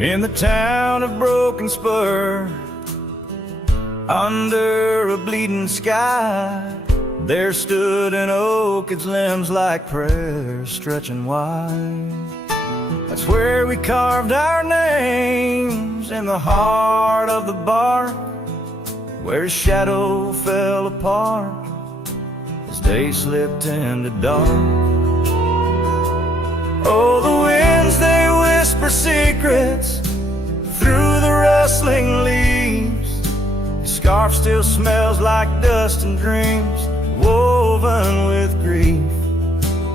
In the town of Broken Spur, under a bleeding sky, there stood an oak, its limbs like prayers stretching wide. That's where we carved our names, in the heart of the bark, where his shadow fell apart as day slipped into dark. Oh, the winds, they whisper secrets through the rustling leaves. His scarf still smells like dust and dreams woven with grief.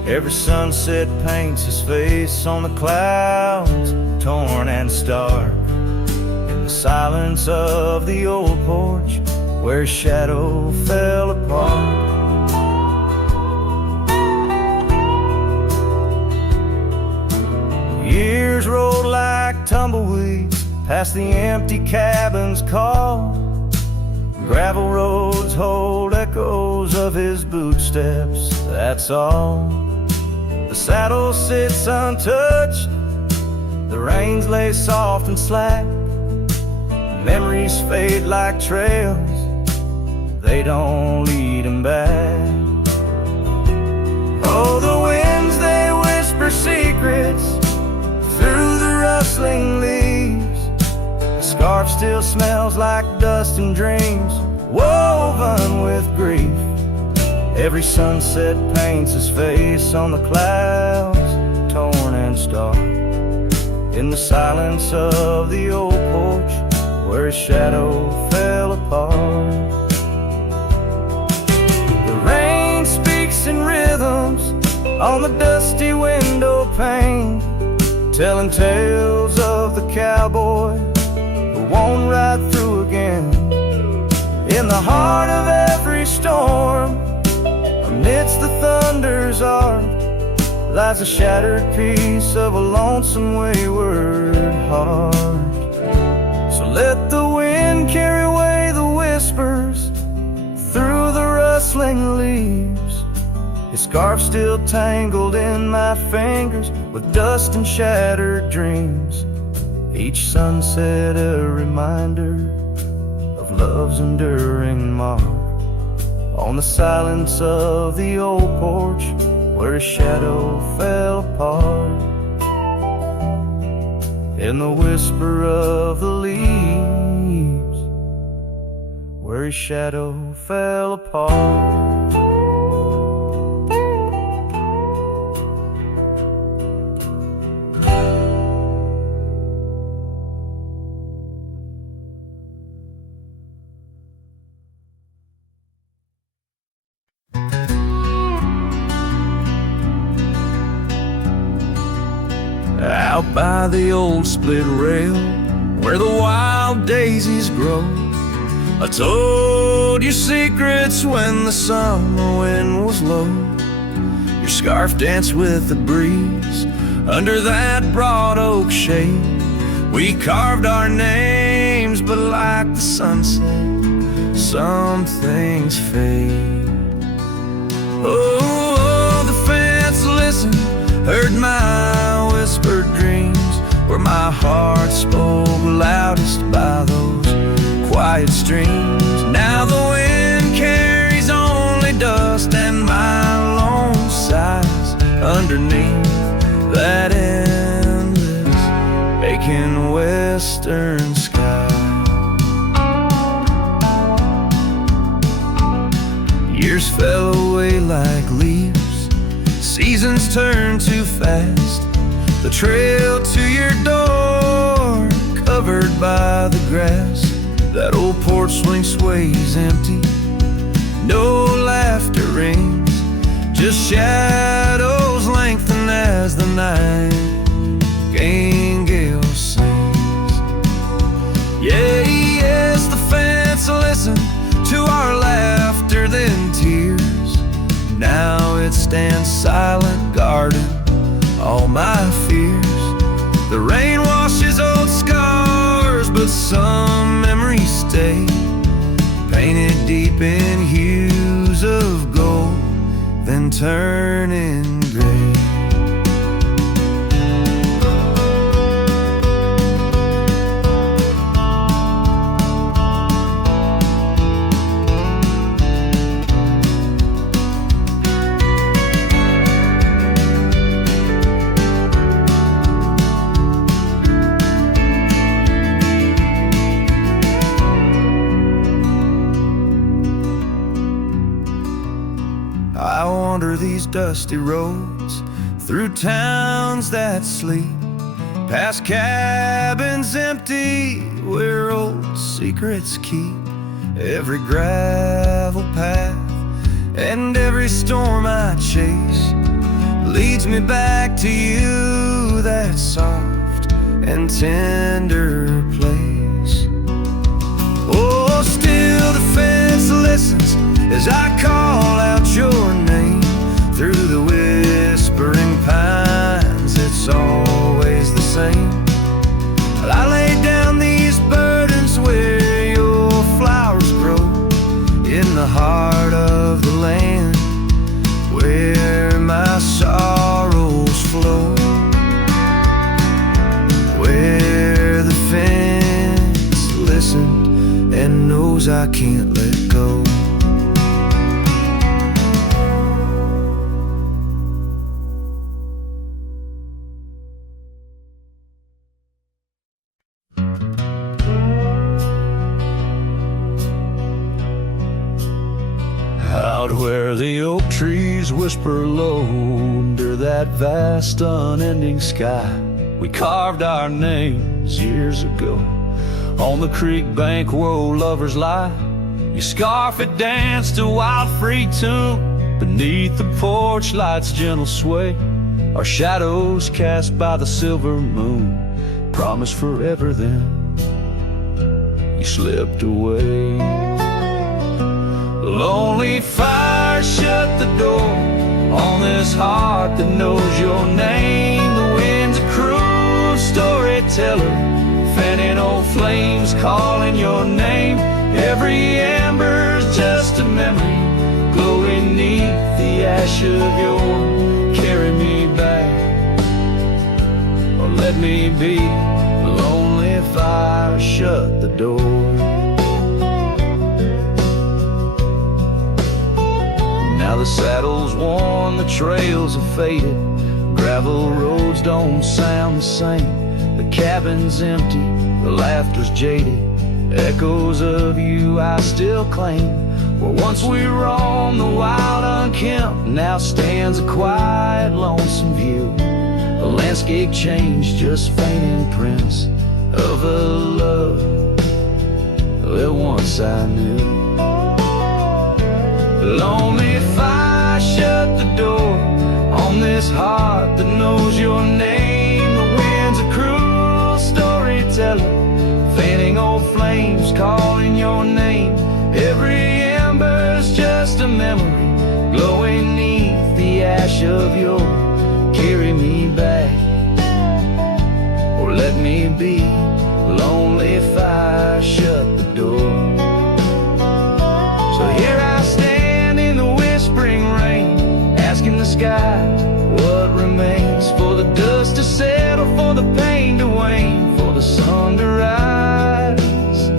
Every sunset paints his face on the clouds, torn and stark. In the silence of the old porch, where his shadow fell apart. Years rolled like tumbleweeds past the empty cabin's call. Gravel roads hold echoes of his footsteps, that's all. The saddle sits untouched, the reins lay soft and slack. Memories fade like trails, they don't lead him back. Oh, the winds, they whisper secrets through the rustling leaves. The scarf still smells like dust and dreams woven with grief. Every sunset paints his face on the clouds, torn and stark. In the silence of the old porch, where his shadow fell apart. The rain speaks in rhythms on the dusty window pane, telling tales of the cowboy who won't ride through again. In the heart of every storm, amidst the thunder's arc, lies a shattered piece of a lonesome wayward heart. So let the wind carry away the whispers through the rustling leaves. His scarf still tangled in my fingers with dust and shattered dreams. Each sunset a reminder of love's enduring mark. On the silence of the old porch, where his shadow fell apart. In the whisper of the leaves, where his shadow fell apart. Out by the old split rail, where the wild daisies grow, I told you secrets when the summer wind was low. Your scarf danced with the breeze under that broad oak shade. We carved our names, but like the sunset, some things fade. Oh, the fence listened, heard my whispered dreams, where my heart spoke loudest by those quiet streams. Now the wind carries only dust and my lone sighs underneath that endless, aching western sky. Years fell away like leaves, seasons turn too fast. The trail to your door, covered by the grass. That old porch swing sways empty, no laughter rings, just shadows lengthen as the nightingale sings. Yeah, yes, the fence listened to our laughter, then tears. Now it stands silent, guarding all my fears. The rain washes old scars, but some memories stay, painted deep in hues of gold, then turning gray. I wander these dusty roads through towns that sleep, past cabins empty where old secrets keep. Every gravel path and every storm I chase leads me back to you, that soft and tender place. Oh, still the fence listens as I call out your name. Through the whispering pines, it's always the same. I lay down these burdens where your flowers grow, in the heart of the land where my sorrows flow, where the fence listened and knows I can't let go. Out where the oak trees whisper low under that vast unending sky, we carved our names years ago on the creek bank where old lovers lie. Your scarf it danced a wild free tune beneath the porch light's gentle sway. Our shadows cast by the silver moon promised forever, then you slipped away. Lonely fire shut the door on this heart that knows your name. The wind's a cruel storyteller, fanning old flames calling your name. Every ember's just a memory glowing neath the ash of your carry me back, or let me be. Lonely fire shut the door. Now the saddle's worn, the trails have faded, gravel roads don't sound the same. The cabin's empty, the laughter's jaded, echoes of you I still claim. Where once we roamed the wild unkempt, now stands a quiet lonesome view. The landscape changed, just faint imprints of a love that once I knew. Lonely fire shut the door on this heart that knows your name. The wind's a cruel storyteller, fanning old flames calling your name. Every ember's just a memory glowing neath the ash of your carry me back, or let me be. Lonely fire shut the door. So here I stand in the whispering rain, asking the sky what remains, for the dust to settle, for the pain to wane, for the sun to rise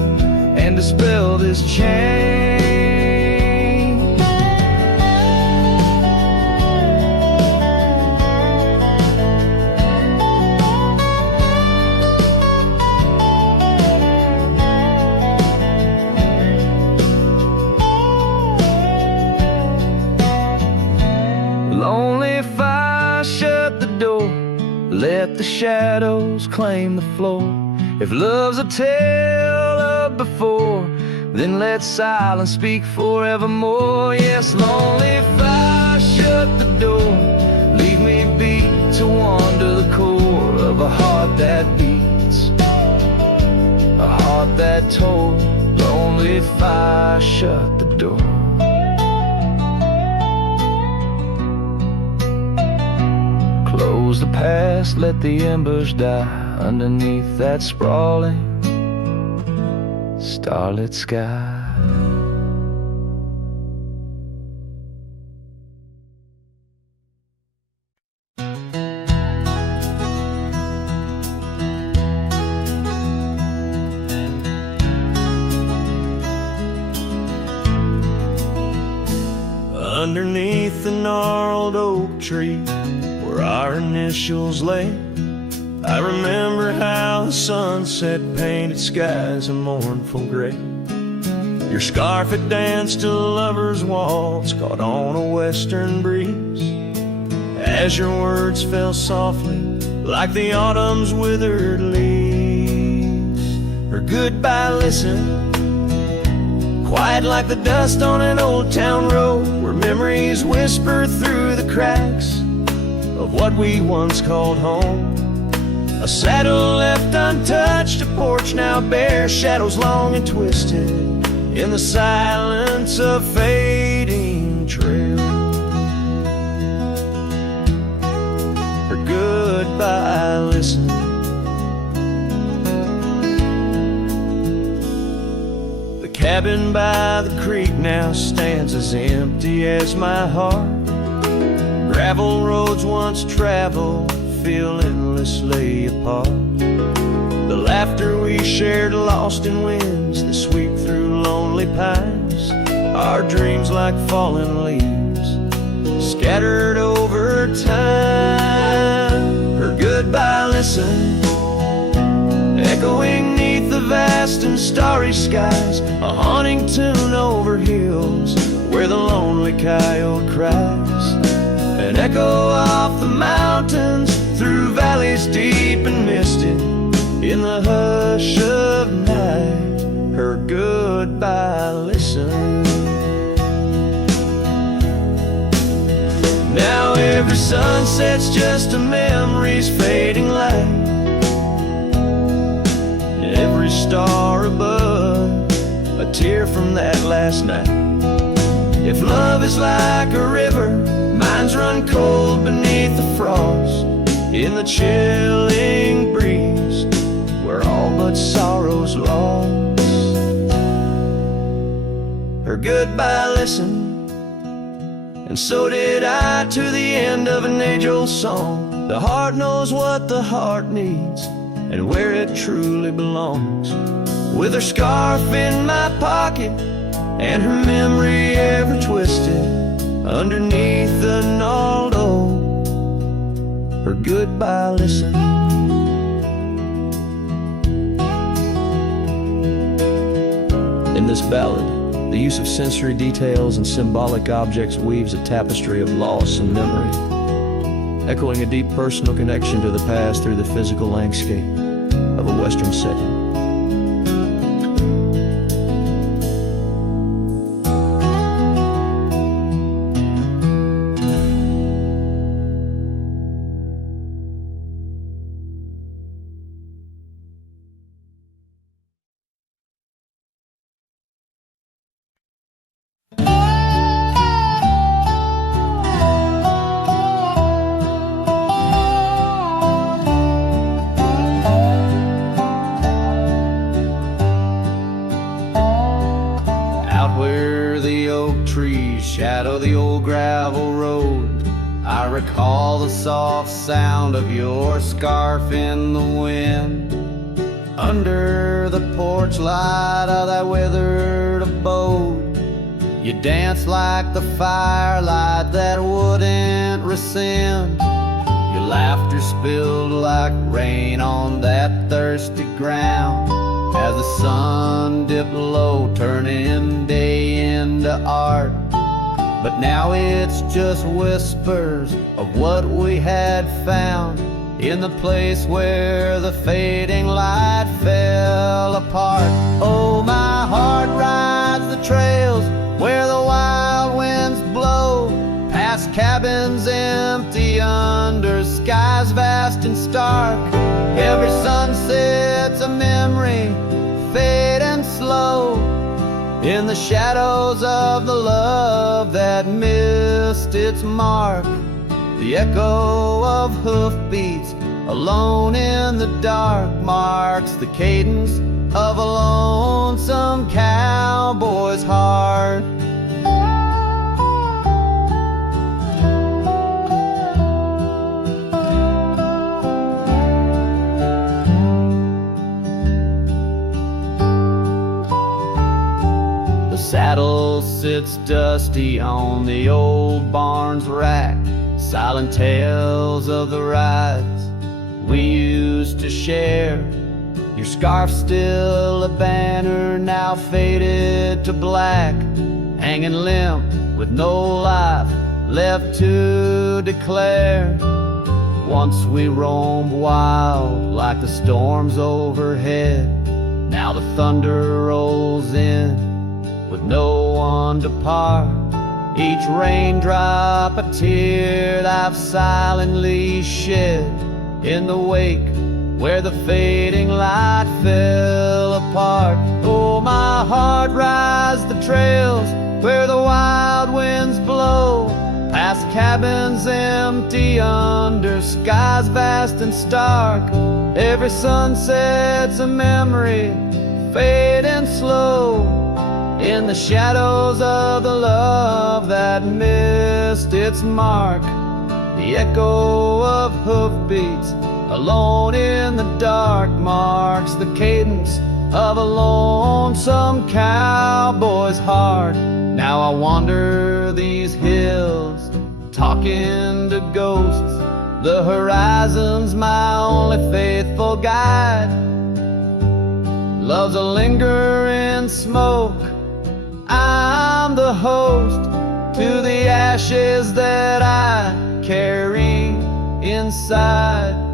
and dispel this chain. Lonely fire shut the door, let the shadows claim the floor. If love's a tale of before, then let silence speak forevermore. Yes, lonely fire shut the door, leave me be to wander the core of a heart that beats, a heart that told. Lonely fire shut the door. Close the past, let the embers die underneath that sprawling starlit sky. Underneath the gnarled oak tree where our initials lay, I remember how the sunset painted skies a mournful gray. Your scarf had danced a lover's waltz caught on a western breeze, as your words fell softly like the autumn's withered leaves. Her goodbye listened, quiet like the dust on an old town road, where memories whisper through the cracks of what we once called home. A saddle left untouched, a porch now bare, shadows long and twisted in the silence of fading trail. Her goodbye listen. The cabin by the creek now stands as empty as my heart. Gravel roads once traveled feel endlessly apart. The laughter we shared lost in winds that sweep through lonely pines. Our dreams like fallen leaves scattered over time. Her goodbye listen, echoing neath the vast and starry skies, a haunting tune over hills where the lonely coyote cries. An echo off the mountains through valleys deep and misty, in the hush of night, her goodbye listen. Now every sunset's just a memory's fading light, every star above a tear from that last night. If love is like a river, mine's run cold beneath the frost, in the chilling breeze where all but sorrow's lost. Her goodbye listened, and so did I, to the end of an age-old song. The heart knows what the heart needs and where it truly belongs. With her scarf in my pocket and her memory ever twisted underneath the gnarled oak, her goodbye listen. In this ballad, the use of sensory details and symbolic objects weaves a tapestry of loss and memory, echoing a deep personal connection to the past through the physical landscape of a Western setting. Shadow the old gravel road, I recall the soft sound of your scarf in the wind. Under the porch light of that withered abode, you danced like the firelight that wouldn't rescind. Your laughter spilled like rain on that thirsty ground, as the sun dipped low, turning day into art. But now it's just whispers of what we had found, in the place where the fading light fell apart. Oh, my heart rides the trails where the wild winds blow, past cabins empty under skies vast and stark. Every sunset's a memory, fading slow, in the shadows of the love that missed its mark. The echo of hoofbeats alone in the dark marks the cadence of a lonesome cowboy's heart. The saddle sits dusty on the old barn's rack, silent tales of the rides we used to share. Your scarf's still a banner now now faded to black, hanging limp with no life left to declare. Once we roamed wild like the storms overhead. Now the thunder rolls in with no one to part. Each raindrop a tear that I've silently shed in the wake where the fading light fell apart. Oh, my heart rides the trails where the wild winds blow, past cabins empty under skies vast and stark. Every sunset's a memory, fading slow, in the shadows of the love that missed its mark. The echo of hoofbeats alone in the dark marks the cadence of a lonesome cowboy's heart. Now I wander these hills, talking to ghosts. The horizon's my only faithful guide. Love's a lingering smoke. I'm the host to the ashes that I carry inside.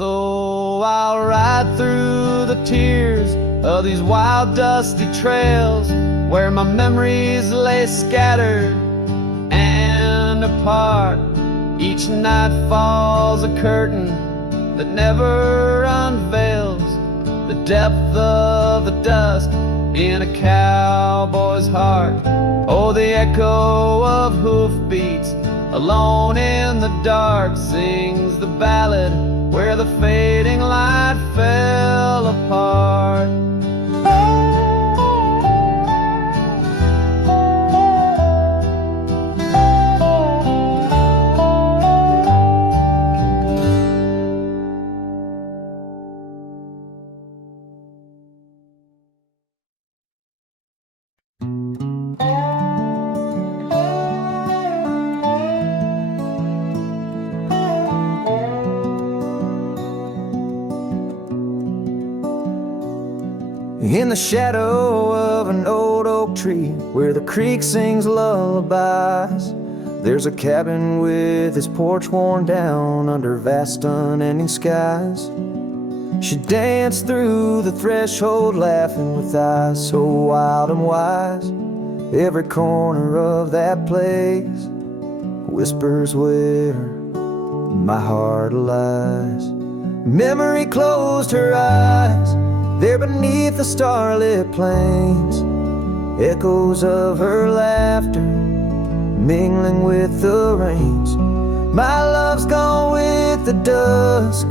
So I'll ride through the tears of these wild dusty trails where my memories lay scattered and apart. Each night falls a curtain that never unveils the depth of the dust in a cowboy's heart. Oh, the echo of hoofbeats alone in the dark sings the ballad where the fading light fell apart. In the shadow of an old oak tree where the creek sings lullabies, there's a cabin with its porch worn down under vast unending skies. She danced through the threshold laughing with eyes so wild and wise. Every corner of that place whispers where my heart lies. Memory closed her eyes there beneath the starlit plains, echoes of her laughter mingling with the rains. My love's gone with the dusk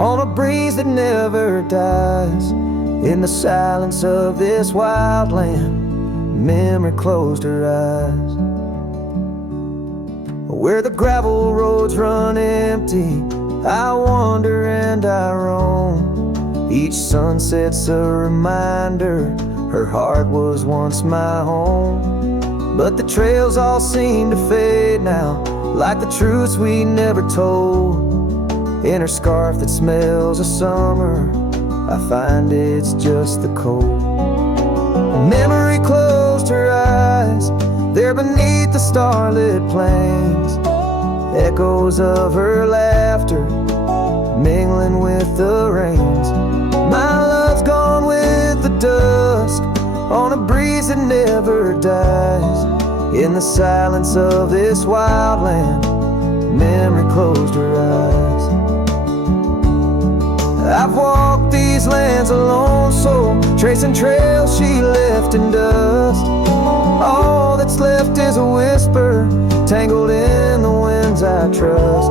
on a breeze that never dies. In the silence of this wild land, memory closed her eyes. Where the gravel roads run empty, I wander and I roam. Each sunset's a reminder her heart was once my home. But the trails all seem to fade now, like the truths we never told. In her scarf that smells of summer, I find it's just the cold. Memory closed her eyes there beneath the starlit plains, echoes of her laughter mingling with the rains. My love's gone with the dusk on a breeze that never dies. In the silence of this wild land, memory closed her eyes. I've walked these lands alone, so tracing trails she left in dust. All that's left is a whisper tangled in the winds I trust.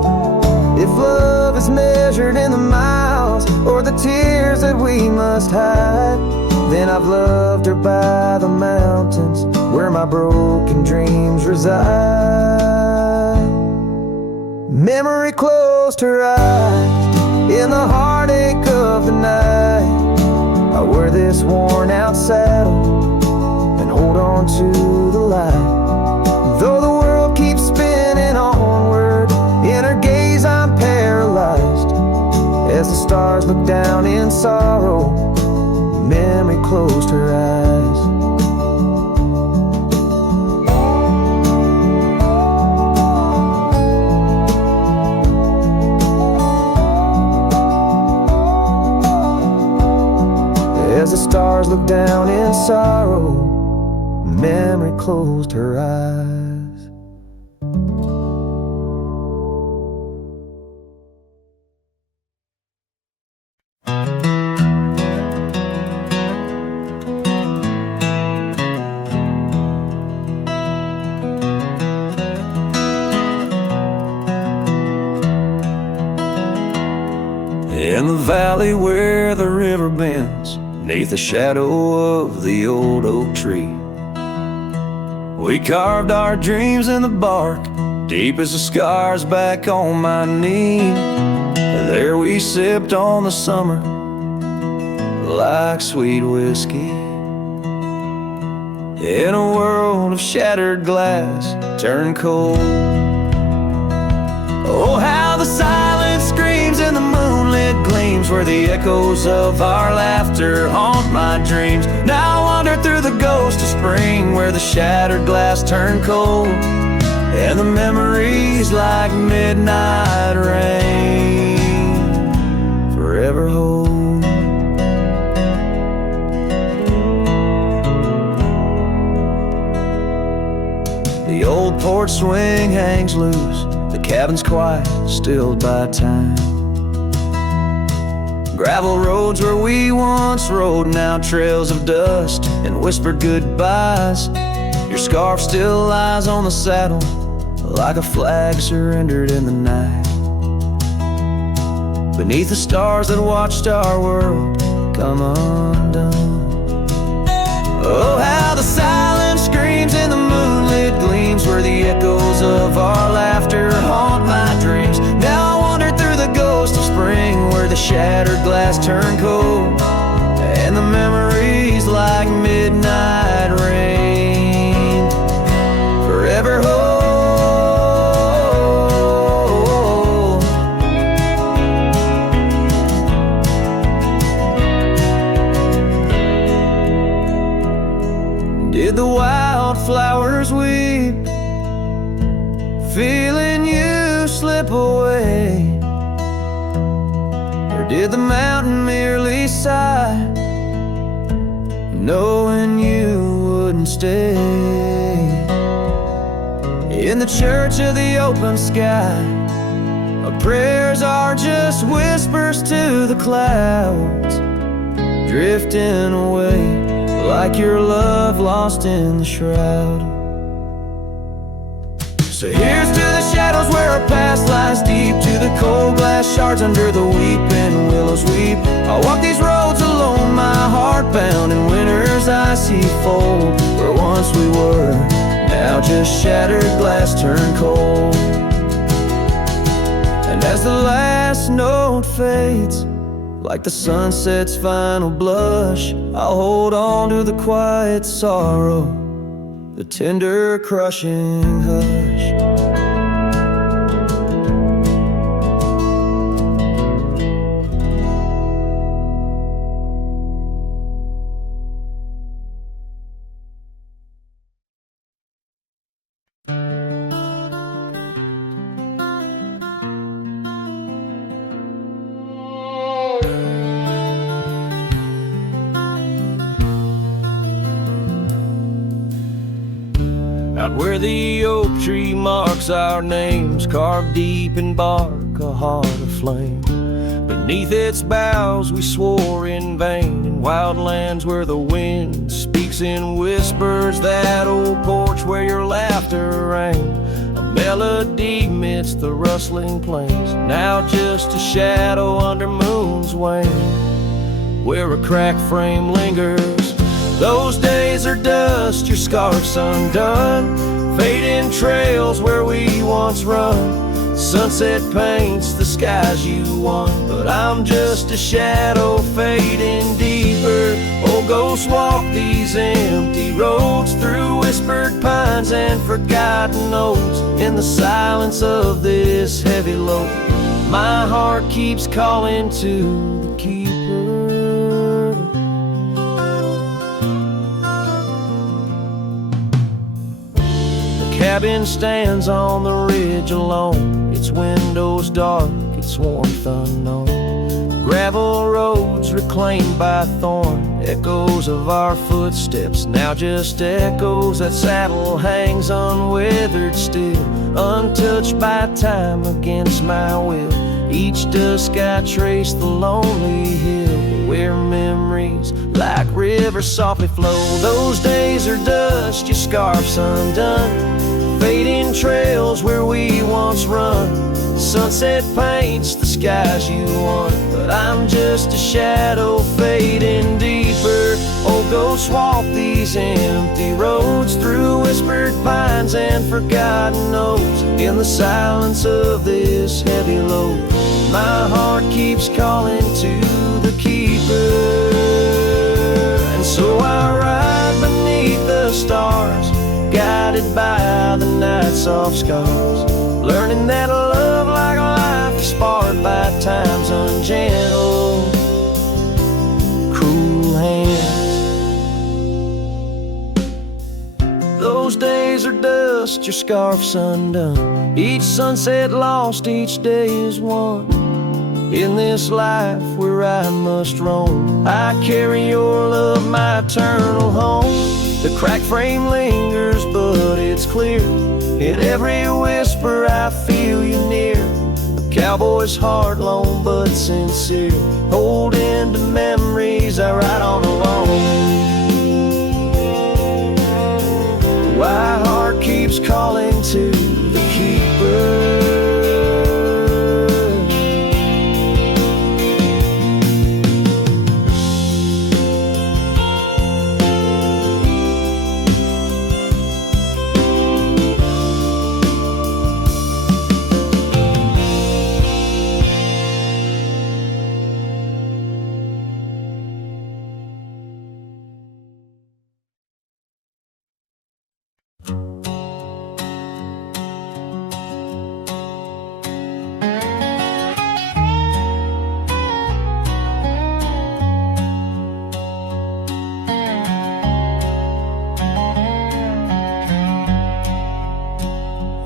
If love is measured in the miles or the tears that we must hide, then I've loved her by the mountains where my broken dreams reside. Memory closed her eyes in the heartache of the night. I wear this worn out saddle and hold on to the light. Though the world keeps spinning onward, in her gaze I'm paralyzed as the stars look down in sorrow. Memory closed closed her eyes. As the stars looked down in sorrow, memory closed her eyes. In the valley where the river bends, beneath the shadow of the old oak tree, we carved our dreams in the bark, deep as the scars back on my knee. There we sipped on the summer like sweet whiskey. In a world of shattered glass turned cold. Oh, how the silence screams and the moonlit gleams, where the echoes of our laughter haunt my dreams. Now I wander through the ghost of spring, where the shattered glass turned cold, and the memories like midnight rain forever hold. The old porch swing hangs loose, the cabin's quiet, stilled by time. Gravel roads where we once rode, now trails of dust and whispered goodbyes. Your scarf still lies on the saddle, like a flag surrendered in the night. Beneath the stars that watched our world come undone. Oh, how the silence screams and the moonlit gleams, where the echoes of our laughter haunt my dreams. Now I wander through the ghost of spring, where the shattered glass turned cold, and the memories like midnight rain forever hold. Did the wildflowers weep, feeling you slip away? Or did the mountain merely sigh, knowing you wouldn't stay? In the church of the open sky, our prayers are just whispers to the clouds, drifting away like your love lost in the shroud. So here's to the shadows where our past lies deep, to the cold glass shards under the weeping willows weep. I walk these roads alone, my heart bound in winter's icy fold, where once we were, now just shattered glass turned cold. And as the last note fades, like the sunset's final blush, I'll hold on to the quiet sorrow, the tender crushing hush. Out where the oak tree marks our names, carved deep in bark, a heart aflame. Beneath its boughs we swore in vain, in wild lands where the wind speaks in whispers. That old porch where your laughter rang, a melody midst the rustling plains. Now just a shadow under moon's wane, where a cracked frame lingers. Those days are dust, your scarf's undone, fading trails where we once run. Sunset paints the skies you won, but I'm just a shadow fading deeper. Oh, ghosts walk these empty roads, through whispered pines and forgotten oaks. In the silence of this heavy load, my heart keeps calling to the keeper. cabin stands on the ridge alone, its windows dark, its warmth unknown. Gravel roads reclaimed by thorn, echoes of our footsteps, now just echoes. That saddle hangs unwithered still, untouched by time against my will. Each dusk I trace the lonely hill where memories like rivers softly flow. Those days are dust, your scarf's undone, fading trails where we once run. Sunset paints the skies you want, but I'm just a shadow fading deeper. Oh, go swamp these empty roads through whispered pines and forgotten oaks. In the silence of this heavy load, my heart keeps calling to the keeper. And so I ride beneath the stars, guided by the night's soft scars, learning that a love like life is sparred by time's ungentle, cruel hands. Those days are dust, your scarf's undone, each sunset lost, each day is won. In this life where I must roam, I carry your love, my eternal home. The cracked frame lingers, but it's clear, in every whisper I feel you near. A cowboy's heart, lone but sincere, holding to memories I ride on alone. My heart keeps calling to the keeper.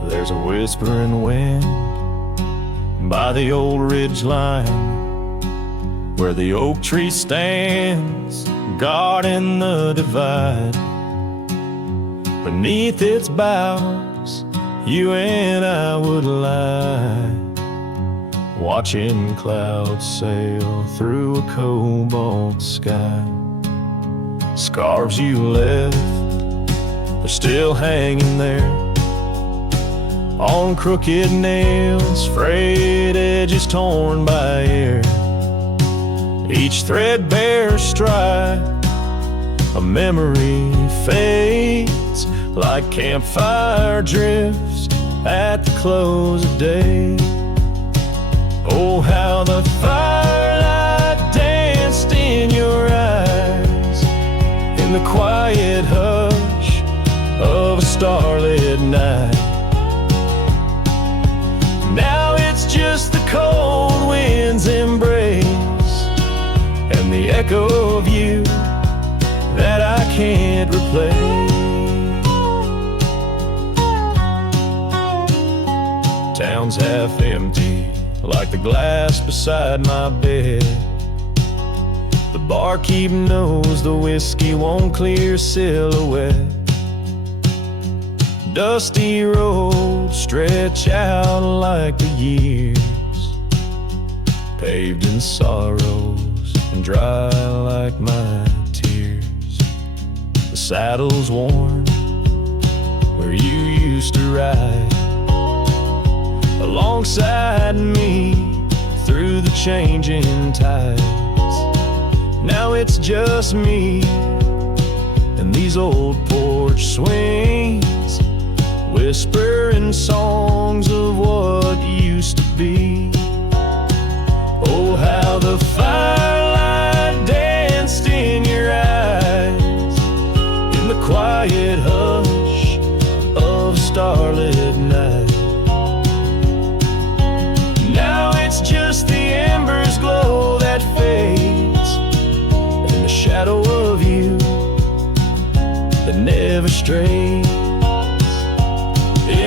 There's a whispering wind by the old ridge line, where the oak tree stands guarding the divide. Beneath its boughs you and I would lie, watching clouds sail through a cobalt sky. Scarves you left, they're still hanging there, on crooked nails, frayed edges torn by air. Each threadbare stripe, a memory fades like campfire drifts at the close of day. Oh, how the firelight danced in your eyes, in the quiet hush of a starlit night. Now it's just the cold wind's embrace and the echo of you that I can't replace. Town's half empty, like the glass beside my bed. The barkeep knows the whiskey won't clear silhouette. Dusty roads stretch out like the years, paved in sorrows and dry like my tears. The saddle's worn where you used to ride alongside me through the changing tides. Now it's just me and these old porch swings, whispering songs of what used to be. Oh, how the firelight danced in your eyes, in the quiet hush of a starlit night. Now it's just the embers glow that fades, and the shadow of you that never strays.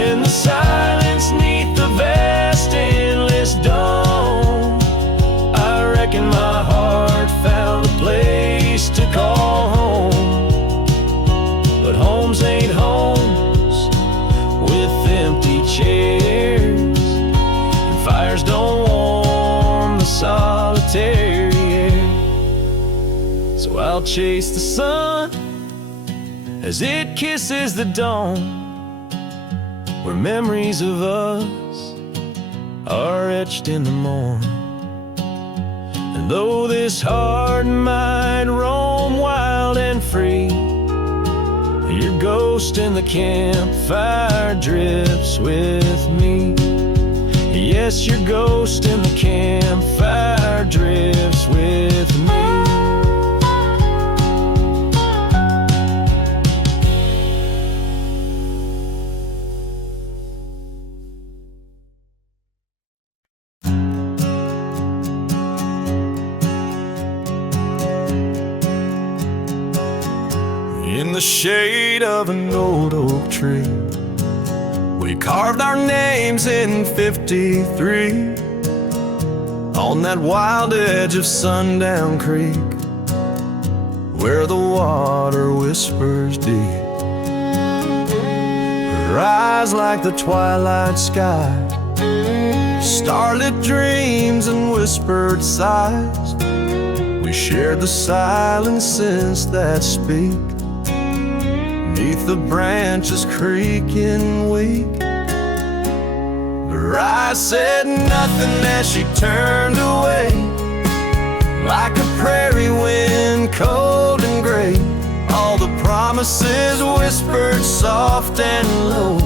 In the silence neath the vast endless dome, I reckon my heart found a place to call home. But homes ain't homes with empty chairs, and fires don't warm the solitary air. So I'll chase the sun as it kisses the dawn, where memories of us are etched in the morn. And though this heart might roam wild and free, your ghost in the campfire drifts with me. Yes, your ghost in the campfire drifts with me. In the shade of an old oak tree, we carved our names in 53 on that wild edge of Sundown Creek, where the water whispers deep. Her eyes like the twilight sky, starlit dreams and whispered sighs. We shared the silence since that speak, beneath the branches creaking weak. Her eyes said nothing as she turned away, like a prairie wind, cold and gray. All the promises whispered soft and low,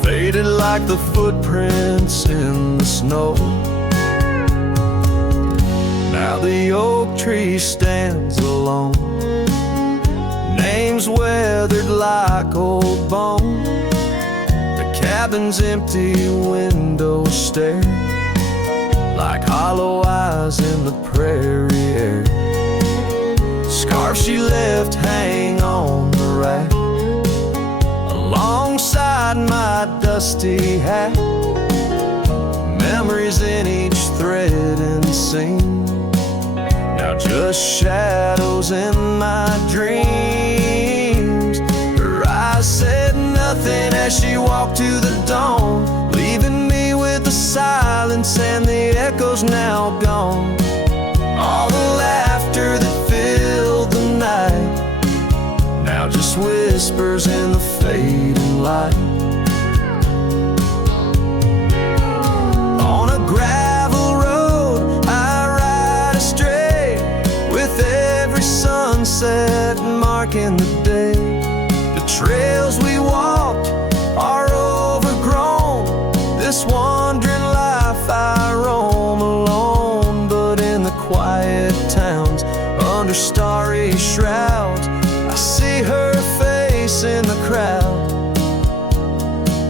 faded like the footprints in the snow. Now the oak tree stands alone, names weathered like old bone. The cabin's empty windows stare like hollow eyes in the prairie air. Scarf she left hang on the rack alongside my dusty hat. Memories in each thread and seam, now just shadows in my dreams. Her eyes said nothing as she walked to the dawn, leaving me with the silence and the echoes now gone. All the laughter that filled the night, now just whispers in the fading light. On a gravel road I ride astray, with every sunset marking the day. The trails we walked are overgrown, this wandering life I roam alone. But in the quiet towns, under starry shrouds, I see her face in the crowd.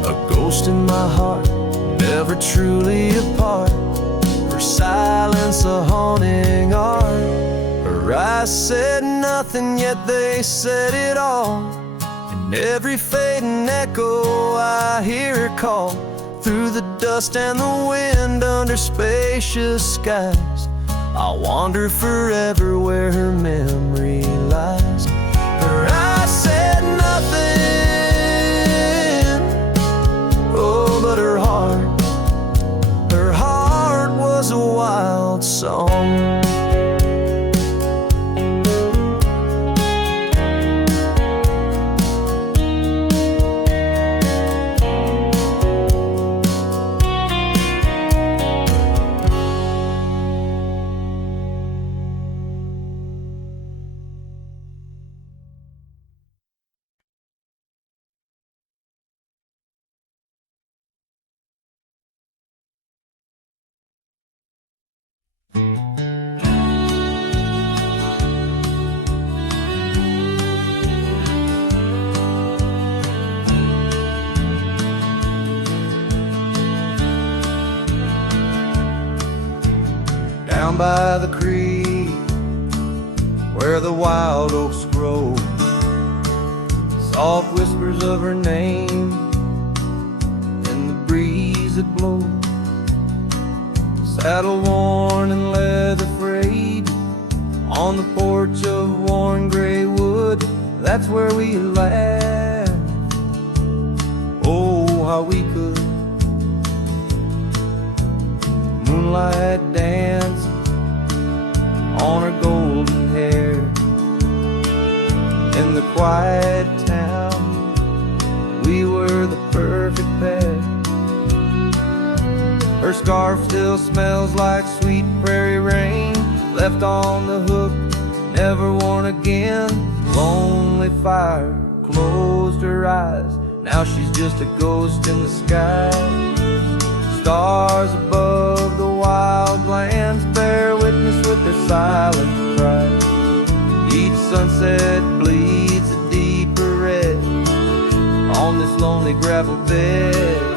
A ghost in my heart, never truly apart, her silence a haunting art. Her eyes said nothing, yet they said it all. In every fading echo I hear her call, through the dust and the wind, under spacious skies. I'll wander forever where her memory lies. Her eyes said nothing, oh, but her heart was a wild song. Down by the creek, where the wild oaks grow, soft whispers of her name breeze that blows, saddle worn and leather frayed, on the porch of worn gray wood, that's where we laugh. Oh, how we could moonlight dance on her golden hair. In the quiet town, we were the perfect pair. Her scarf still smells like sweet prairie rain, left on the hook, never worn again. Lonely fire closed her eyes, now she's just a ghost in the sky. Stars above the wild lands bear witness with their silent cry. Each sunset bleeds a deeper red on this lonely gravel bed,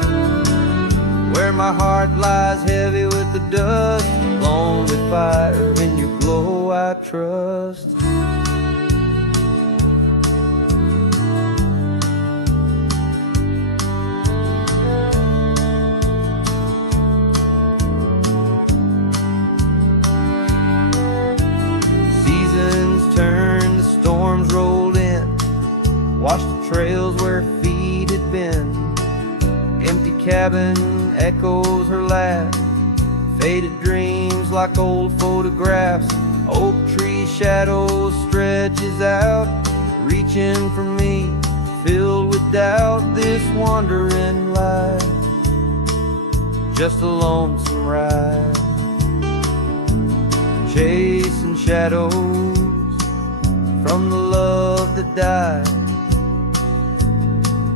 where my heart lies heavy with the dust. Lonely fire, in your glow I trust. Seasons turned, the storms rolled in, washed the trails where feet had been. Empty cabin echoes her laugh, faded dreams like old photographs. Oak tree shadows stretches out, reaching for me, filled with doubt. This wandering life, just a lonesome ride, chasing shadows from the love that died.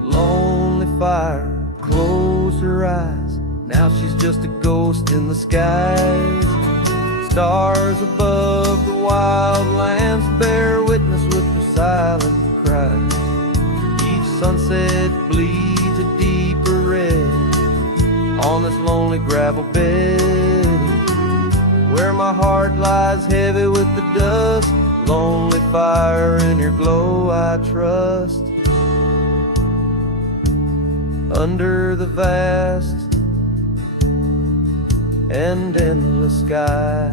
Lonely fire closed her eyes, now she's just a ghost in the skies. Stars above the wild lands bear witness with their silent cries. Each sunset bleeds a deeper red on this lonely gravel bed, where my heart lies heavy with the dust. Lonely fire, in your glow I trust. Under the vast and endless sky,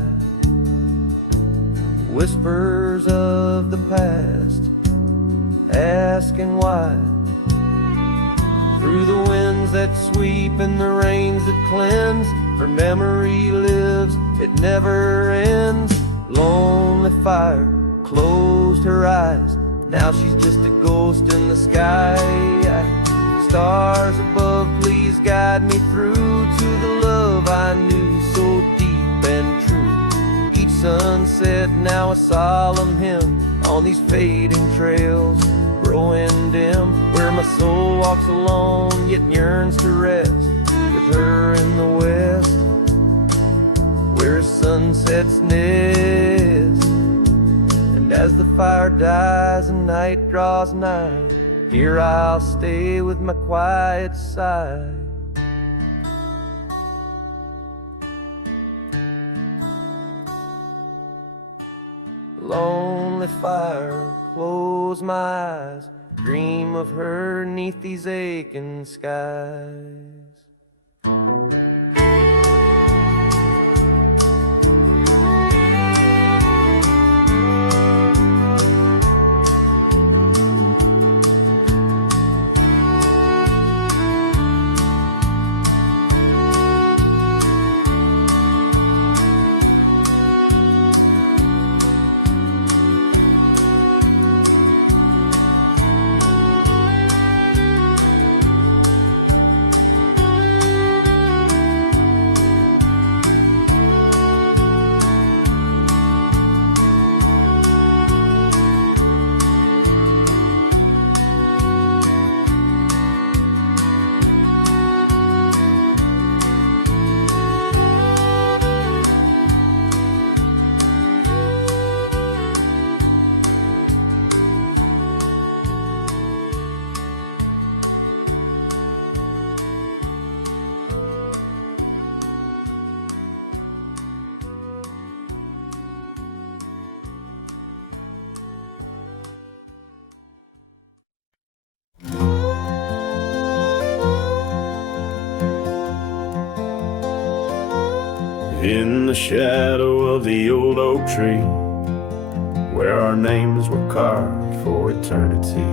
whispers of the past, asking why. Through the winds that sweep and the rains that cleanse, her memory lives, it never ends. Lonely fire closed her eyes, now she's just a ghost in the sky. Stars above, please guide me through to the love I knew so deep and true. Each sunset now a solemn hymn on these fading trails growing dim, where my soul walks alone yet yearns to rest with her in the west, where sunsets nest. And as the fire dies and night draws nigh, here I'll stay with my quiet sigh. Lonely fire, close my eyes, dream of her 'neath these aching skies. In the shadow of the old oak tree, where our names were carved for eternity,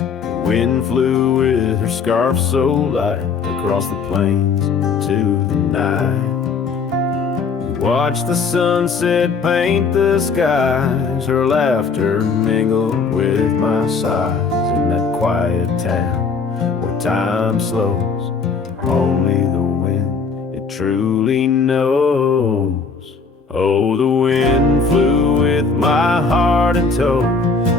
the wind flew with her scarf so light across the plains to the night. Watch the sunset paint the skies, her laughter mingled with my sighs. In that quiet town where time slows, only the wind it truly knows. Oh, the wind flew with my heart in tow,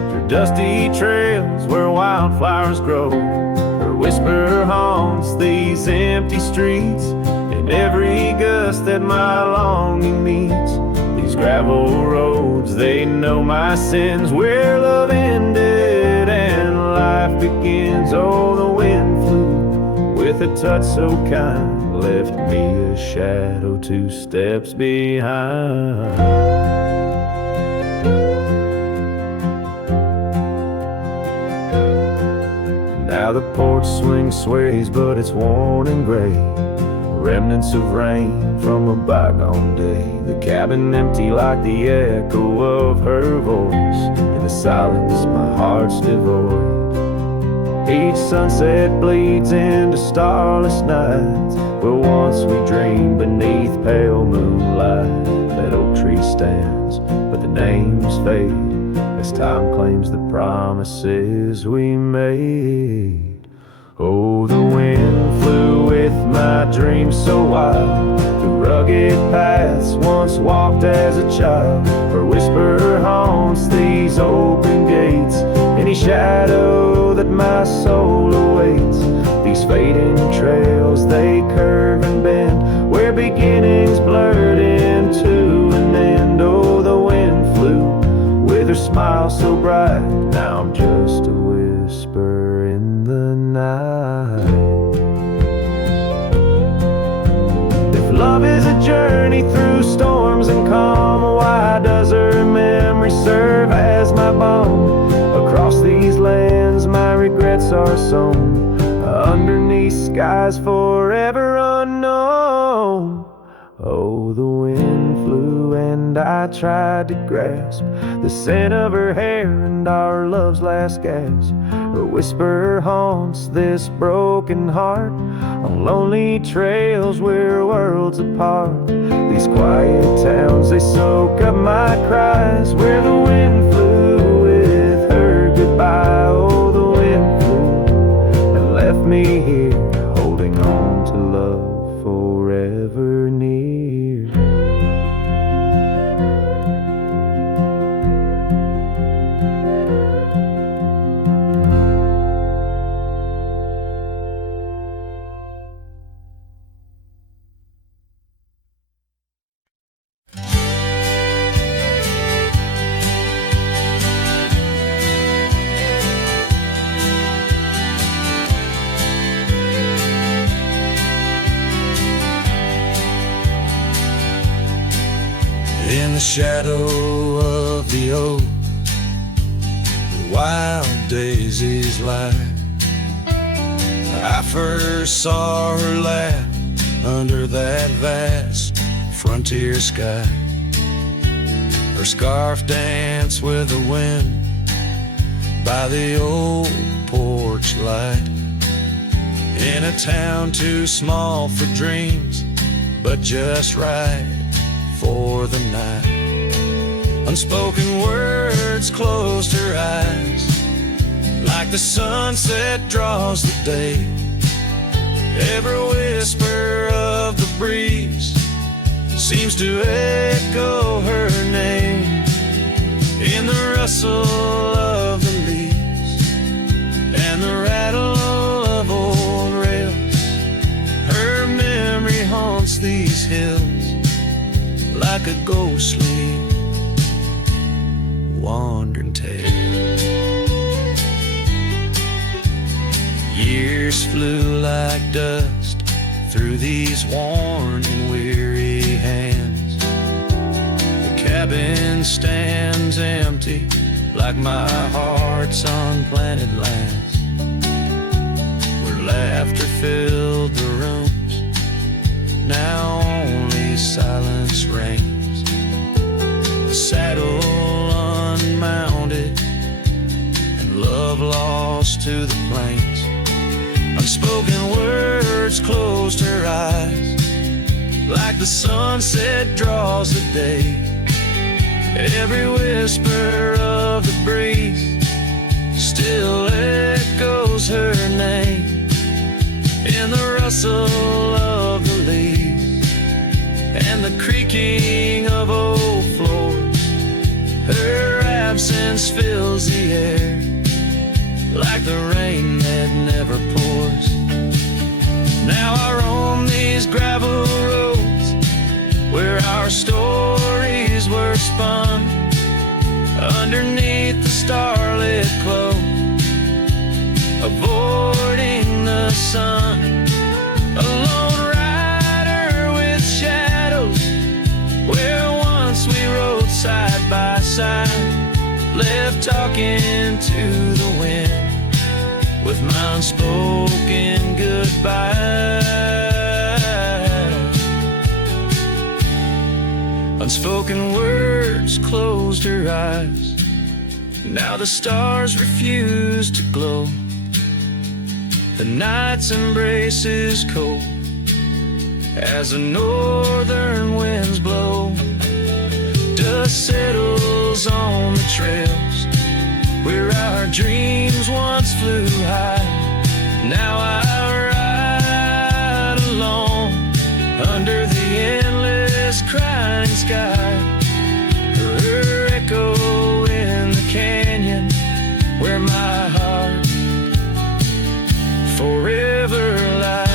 through dusty trails where wildflowers grow. Her whisper haunts these empty streets, in every gust that my longing meets. These gravel roads, they know my sins, where love ended and life begins. Oh, the wind flew with a touch so kind, left me a shadow 2 steps behind. Now the porch swing sways, but it's worn and gray, remnants of rain from a bygone day. The cabin empty like the echo of her voice. In the silence my heart's devoid. Each sunset bleeds into starless nights, where once we dreamed beneath pale moonlight. That oak tree stands, but the names fade as time claims the promises we made. Oh, the wind flew with my dreams so wild, through rugged paths once walked as a child. Her whisper haunts these open gates, any shadow that my soul awaits. These fading trails, they curve and bend, where beginnings blurred into an end. Oh, the wind flew with her smile so bright, now I'm just a whisper in the night. If love is a journey through storms and calm, why does her memory serve as my balm? Across these lands my regrets are sown, underneath skies forever unknown. Oh, the wind flew and I tried to grasp the scent of her hair and our love's last gasp. Her whisper haunts this broken heart, on lonely trails we're worlds apart. These quiet towns, they soak up my cries, where the wind flew with her goodbye. Oh, the wind flew and left me here, holding on to love forever near. In the shadow of the oak, the wild daisies lie. I first saw her laugh under that vast frontier sky. Her scarf danced with the wind by the old porch light. In a town too small for dreams, but just right for the night. Unspoken words closed her eyes, like the sunset draws the day. Every whisper of the breeze seems to echo her name. In the rustle of the leaves and the rattle of old rails, her memory haunts these hills like a ghostly wandering tale. Years flew like dust through these worn and weary hands. The cabin stands empty like my heart's unplanted lands, where laughter filled the rooms, now only silence reigns. The saddle unmounted and love lost to the plains. Unspoken words closed her eyes, like the sunset draws the day. Every whisper of the breeze still echoes her name. In the rustle of the leaves and the creaking of old floors, her absence fills the air like the rain that never pours. Now I roam these gravel roads where our stories were spun, underneath the starlit cloak, avoiding the sun. A lone rider with shadows, where once we rode side by side, left talking to the wind with my unspoken goodbye. Unspoken words closed her eyes. Now the stars refuse to glow. The night's embrace is cold as the northern winds blow. Dust settles on the trails where our dreams once flew high. Now I ride alone under the endless crying sky. Her echo in the canyon where my heart forever lies.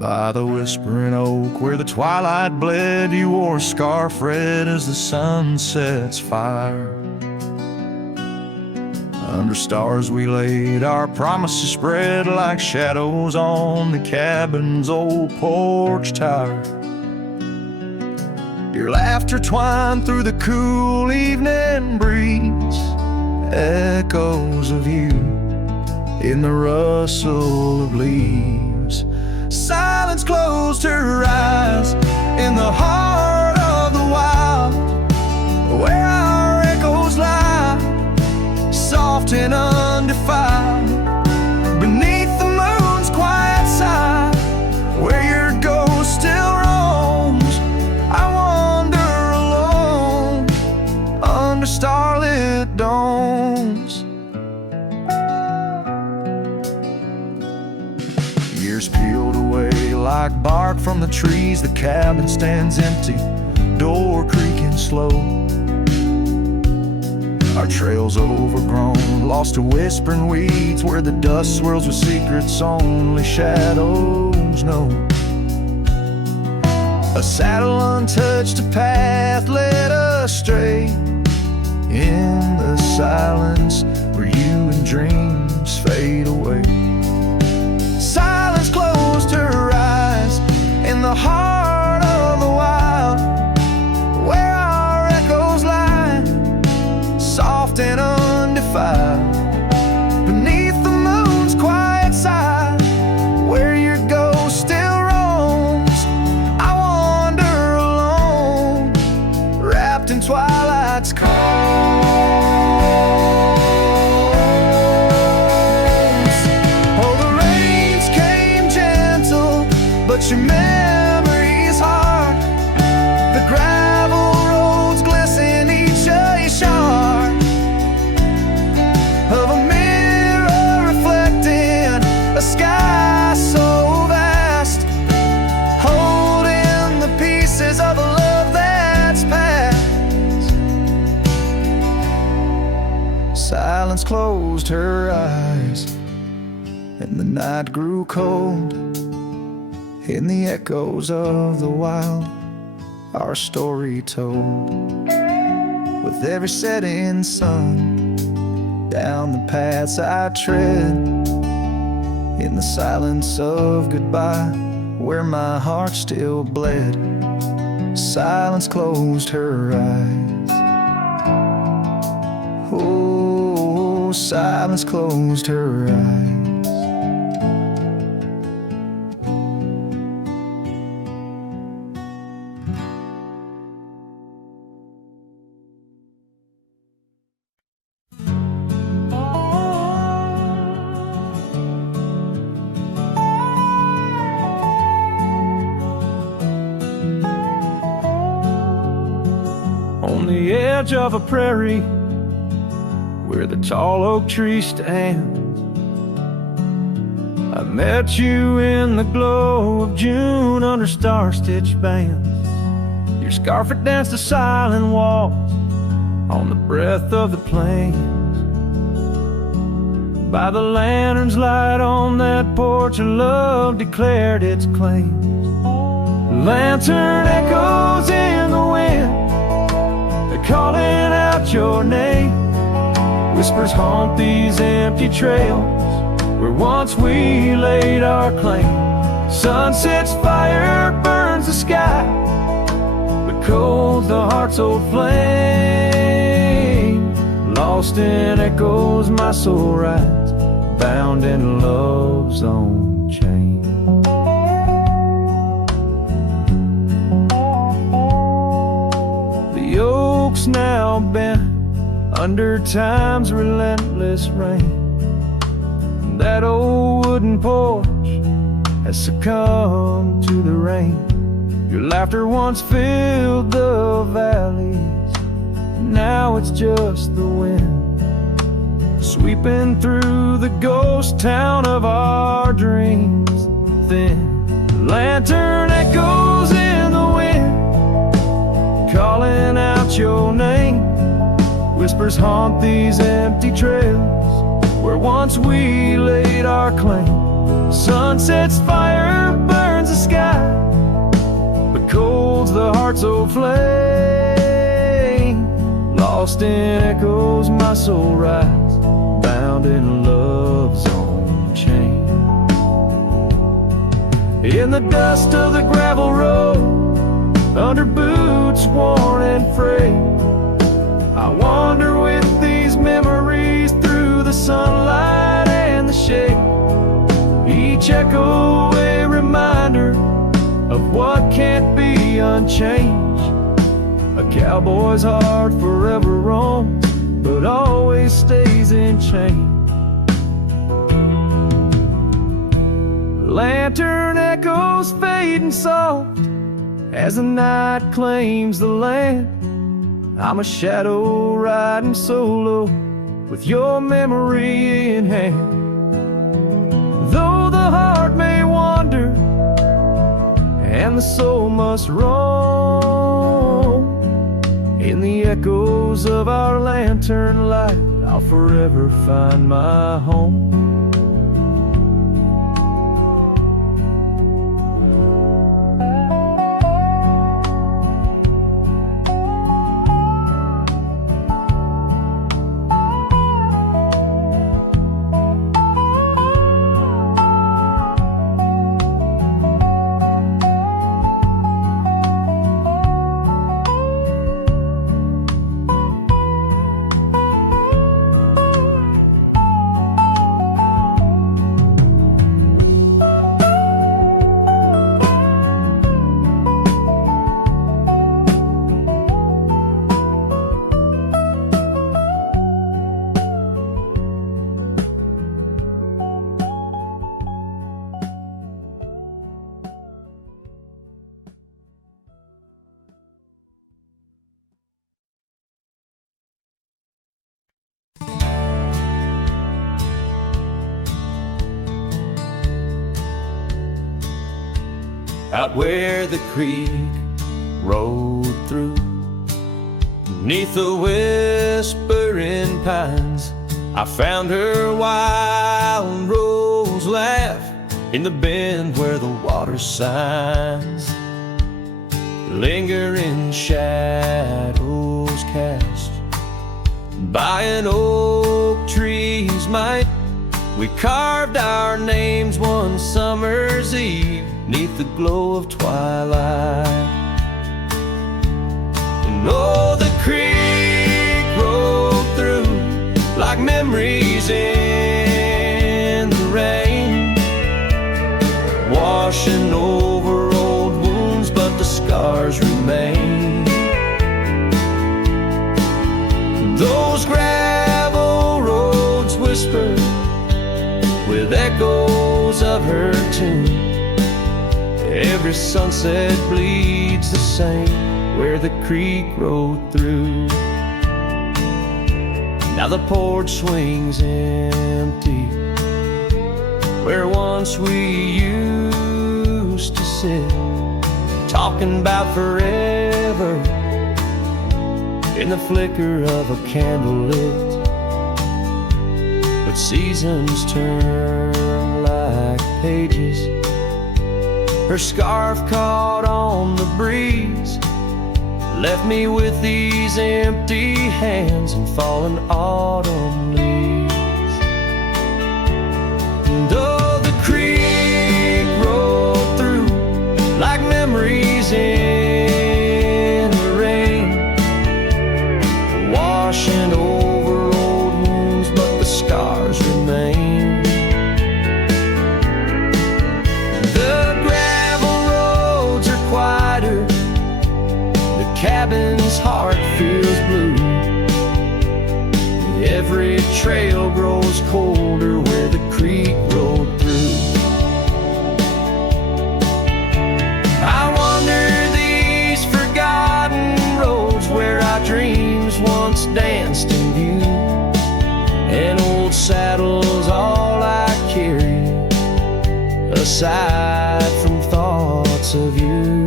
By the whispering oak where the twilight bled, you wore a scarf red as the sun sets fire. Under stars we laid our promises spread like shadows on the cabin's old porch tower. Your laughter twined through the cool evening breeze, echoes of you in the rustle of leaves. Silence closed her eyes in the heart of the wild, where our echoes lie, soft and undefiled, beneath the moon's quiet sigh, where your ghost still roams. I wander alone under starlit domes. Years peeled away like bark from the trees. The cabin stands empty, door creaking slow. Our trails overgrown, lost to whispering weeds, where the dust swirls with secrets only shadows know. A saddle untouched, a path led astray in the silence where you and dreams fade away. Silence closed her eyes in the heart of the wild, where our echoes lie, soft and undefiled, beneath the moon's quiet sigh, where your ghost still roams. I wander alone, wrapped in twilight's calm. But your memory's hard. The gravel roads glisten, each a shard of a mirror reflecting a sky so vast, holding the pieces of a love that's past. Silence closed her eyes, and the night grew cold in the echoes of the wild, our story told. With every setting sun, down the paths I tread, in the silence of goodbye, where my heart still bled, silence closed her eyes. Oh, silence closed her eyes. On the edge of a prairie, where the tall oak tree stands, I met you in the glow of June under star-stitched bands. Your scarf had danced a silent waltz on the breath of the plains. By the lantern's light on that porch, love declared its claims. Lantern echoes in the wind, calling out your name. Whispers haunt these empty trails where once we laid our claim. Sunset's fire burns the sky, but cold's the heart's old flame. Lost in echoes my soul rides, bound in love's own chain. The oak's now bent under time's relentless rain. That old wooden porch has succumbed to the rain. Your laughter once filled the valleys, now it's just the wind sweeping through the ghost town of our dreams. Thin lantern echoes in the wind, calling out your name. Whispers haunt these empty trails where once we laid our claim. Sunset's fire burns the sky, but cold's the heart's old flame. Lost in echoes my soul rides, bound in love's own chain. In the dust of the gravel road, under boots worn and frayed, I wander with these memories through the sunlight and the shade. Each echo a reminder of what can't be unchanged. A cowboy's heart forever roams, but always stays in chain. Lantern echoes fading soft as the night claims the land. I'm a shadow riding solo with your memory in hand. Though the heart may wander and the soul must roam, in the echoes of our lantern light I'll forever find my home. Out where the creek rolled through, beneath the whispering pines, I found her wild rose laugh in the bend where the water sighs, lingering shadows cast by an oak tree's might. We carved our names one summer's eve 'neath the glow of twilight. And oh, the creek rolled through like memories in the rain, washing over old wounds, but the scars remain. Those gravel roads whisper with echoes of her tune. Every sunset bleeds the same where the creek rode through. Now the porch swings empty where once we used to sit, talking about forever in the flicker of a candle lit. But seasons turn like pages, her scarf caught on the breeze, left me with these empty hands and fallen autumn leaves. And oh, the creek rolled through like memories in the rain, washing over old wounds, but the scars remain. The gravel roads are quieter, the cabin's heart feels blue. Every trail grows colder where the creek rolled through. I wander these forgotten roads where our dreams once danced in view. An old saddle's all I carry, aside from thoughts of you.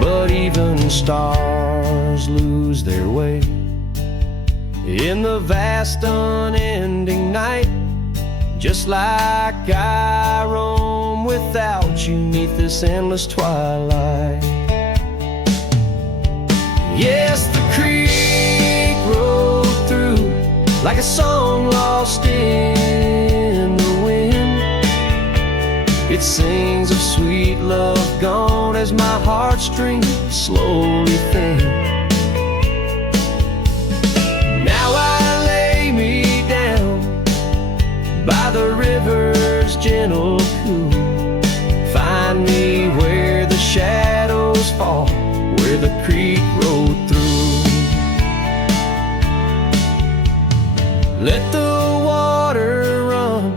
But even stars lose their way in the vast unending night, just like I roam without you 'neath this endless twilight. Yes, the creek rolled through like a song lost in the wind. It sings of sweet love gone as my heartstrings slowly thin. Now I lay me down by the river's gentle cool. Find me where the shadows fall, where the creek rolled through. Let the water run,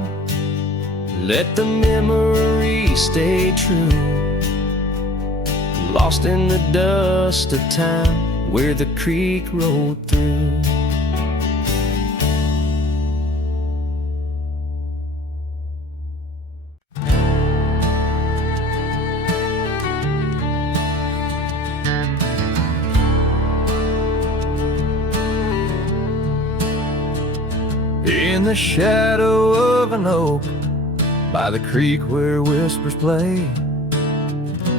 let the memory stay true, lost in the dust of time where the creek rolled through. In the shadow of an oak by the creek where whispers play,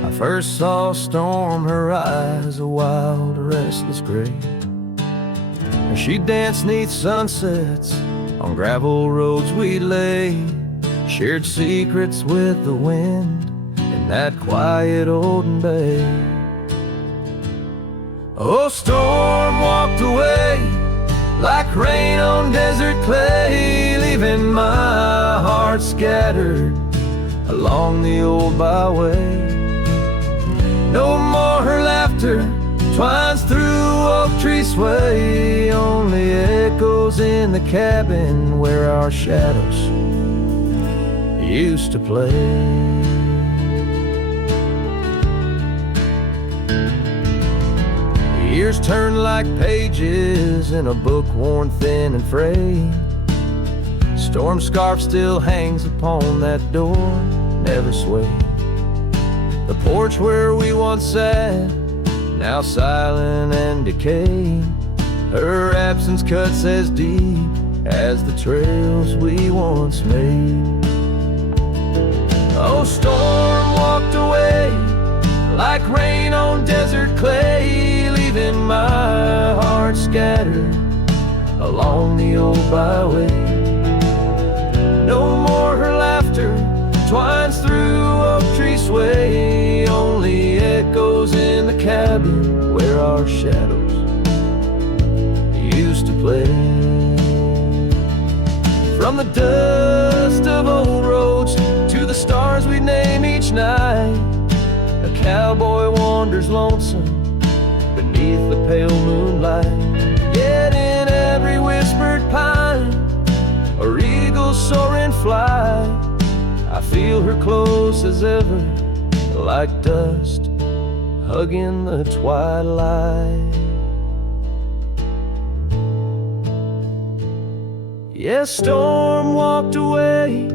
I first saw storm, her eyes a wild, restless gray. As she danced 'neath sunsets on gravel roads we lay, shared secrets with the wind in that quiet olden bay. Oh, storm walked away like rain on desert clay, leaving my heart scattered along the old byway. No more her laughter twines through oak tree sway, only echoes in the cabin where our shadows used to play. Years turn like pages in a book worn thin and frayed. Storm scarf still hangs upon that door, never swayed. The porch where we once sat, now silent and decayed. Her absence cuts as deep as the trails we once made. Oh, storm walked away like rain on desert clay, leaving my heart scattered along the old byway. No more her laughter twines through oak tree sway, only echoes in the cabin where our shadows used to play. From the dust of old roads to the stars we'd name each night, a cowboy wanders lonesome beneath the pale moonlight. Yet in every whispered pine or eagle soaring fly, I feel her close as ever, like dust hugging the twilight. Yes, storm walked away,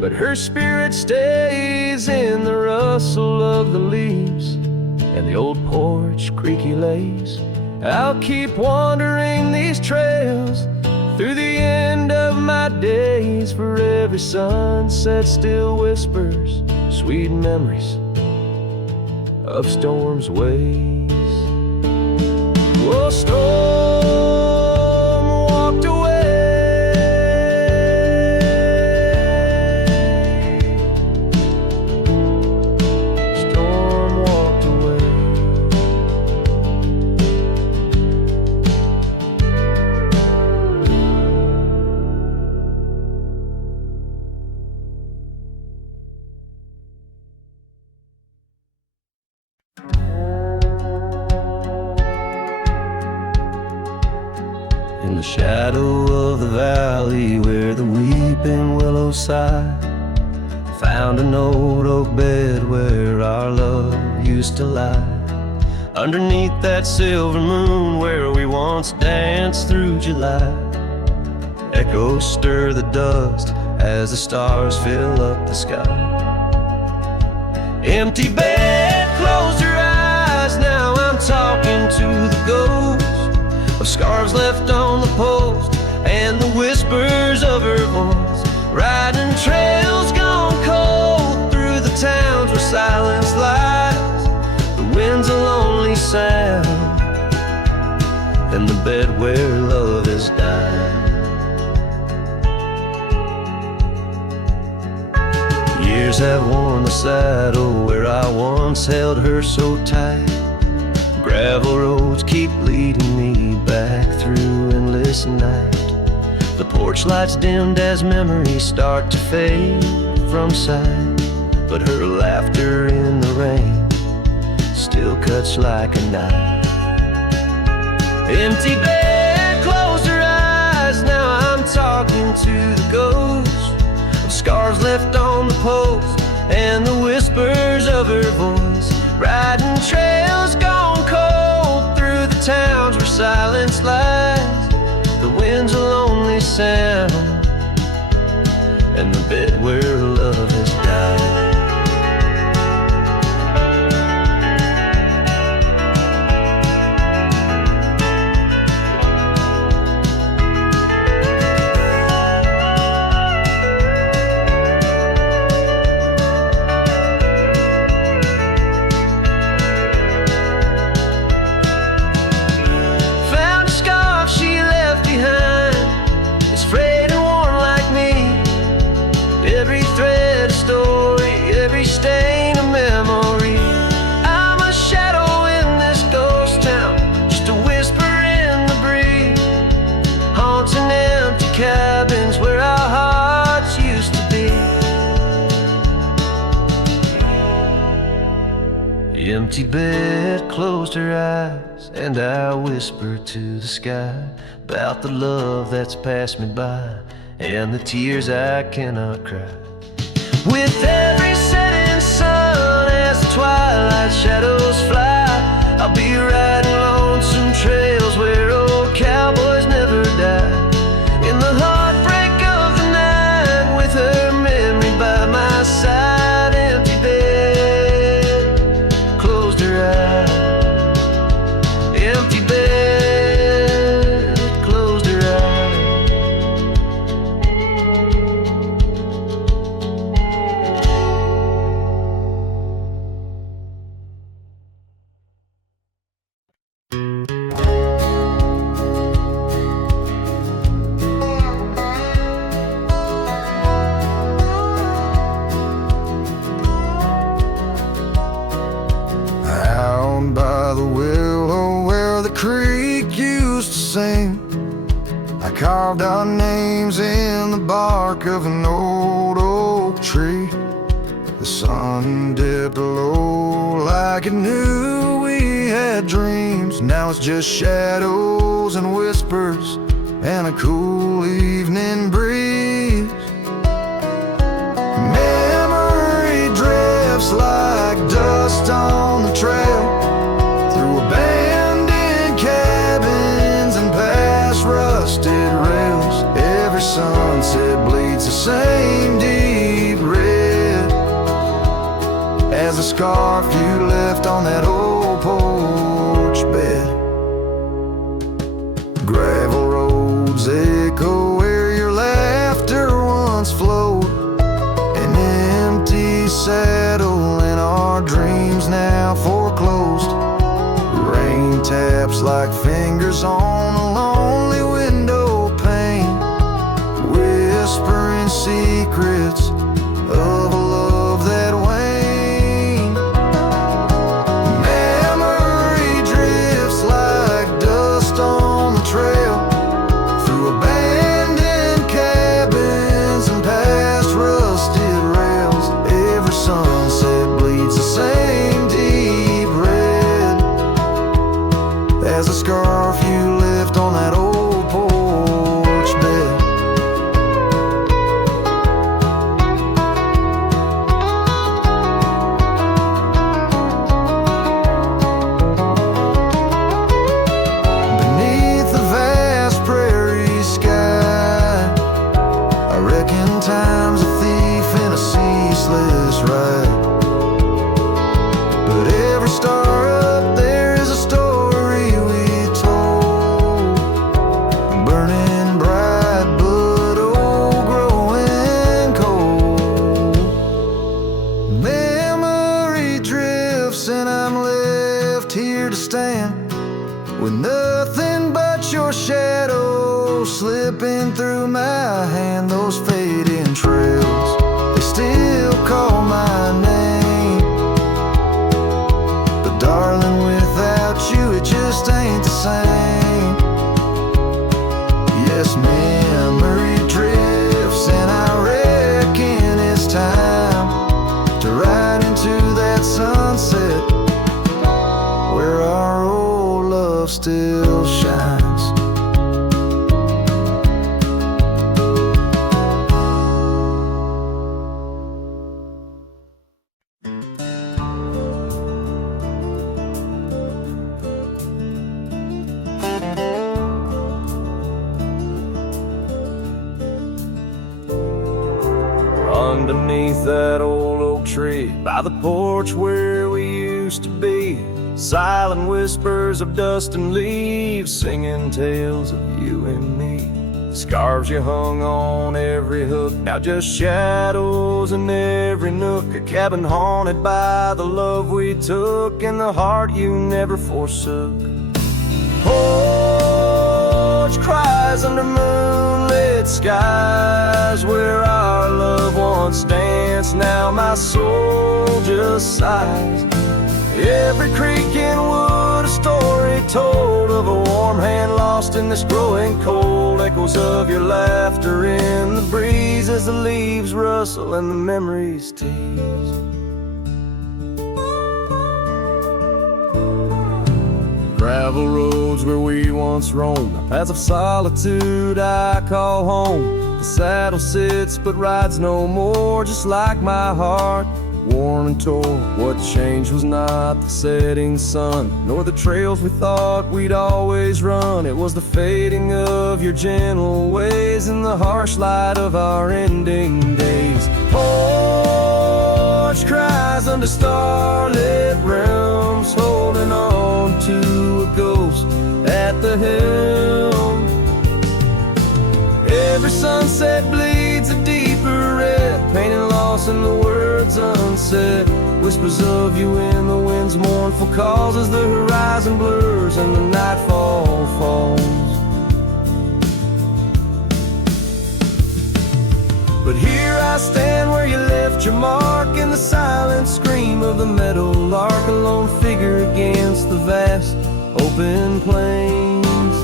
but her spirit stays in the rustle of the leaves and the old porch creaky lays. I'll keep wandering these trails through the end of my days, for every sunset still whispers sweet memories of storm's ways. Oh, storm walked away, storm walked away. In the shadow of the valley where the weeping willows sigh, found an old oak bed where our love used to lie. Underneath that silver moon where we once danced through July, echoes stir the dust as the stars fill up the sky. Empty bed, closed her eyes, now I'm talking to the ghost of scarves left on the post and the whispers of her voice. Riding trails gone cold through the towns where silence lies. The wind's a lonely sound and the bed where love has died. Years have worn the saddle where I once held her so tight. Gravel roads keep leading me back through endless night. The porch lights dimmed as memories start to fade from sight, but her laughter in the rain still cuts like a knife. Empty bed, closed her eyes, now I'm talking to the ghost of scars left on the post and the whispers of her voice. Riding trails gone cold through the towns where silence lies. The wind's a lonely sound and the bed where love has died. Empty bed, closed her eyes, and I whisper to the sky about the love that's passed me by and the tears I cannot cry. With every setting sun as the twilight shadows fly, I'll be riding lonesome trails where old cowboys never die. In the heartbreak of the night with her memory by my side. Empty bed, closed her eyes. Empty bed, closed her eyes. I carved our names in the bark of an old oak tree. The sun dipped low like it knew we had dreams. Now it's just shadows and whispers and a cool evening breeze. Memory drifts like dust on the trail, through abandoned cabins and past rusted rails. Every sunset bleeds the same deep red as a scarf you left on that old porch bed. Gravel roads echo where your laughter once flowed, an empty saddle and our dreams now foreclosed. Rain taps like fingers on a lonely window pane, whispering secrets of a love that waned. Memory drifts like dust on the trail, through abandoned cabins and past rusted rails. Every sunset bleeds the same deep red as a scarf you left on that old porch bed. Beneath the vast prairie sky, I reckon time's a thief in a ceaseless ride. But every star up there is a story we told, burning bright but old, growing cold. Memory drifts and I'm left here to stand, with nothing but your shadow slipping through my hand. Those fading trails, they still call my name, but darling, without you it just ain't the same. Yes, memory drifts and I reckon it's time to ride into that sunset where our old love still shines. Underneath that old oak tree, by the porch where we used to be, silent whispers of dust and leaves, singing tales of you and me. Scarves you hung on every hook, now just shadows in every nook. A cabin haunted by the love we took and the heart you never forsook. Porch cries under moonlit skies, where our love once danced, now my soul just sighs. Every creek and wood a story told of a warm hand lost in this growing cold. Echoes of your laughter in the breeze as the leaves rustle and the memories tease. Gravel roads where we once roamed, the paths of solitude I call home. The saddle sits but rides no more, just like my heart, worn and torn. What changed was not the setting sun, nor the trails we thought we'd always run. It was the fading of your gentle ways and the harsh light of our ending days. Porch cries under starlit realms, holding on to a ghost at the helm. Every sunset bleeds a deeper red, painting loss in the words unsaid. Whispers of you in the wind's mournful calls as the horizon blurs and the nightfall falls. But here I stand where you left your mark, in the silent scream of the meadow lark, a lone figure against the vast open plains,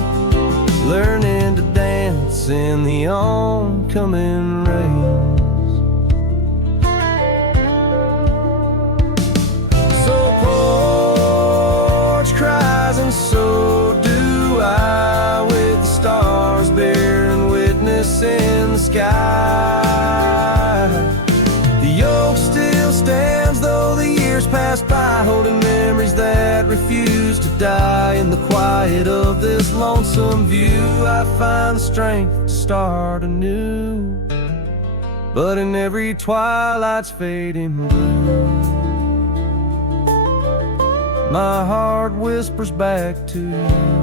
learning to dance witness in the oncoming rains. So porch cries and so do I, with the stars bearing witness in the sky. The oak still stands though the years pass by, holding memories that refuse to die. In the quiet of this lonesome view, I find the strength to start anew. But in every twilight's fading blue, my heart whispers back to you.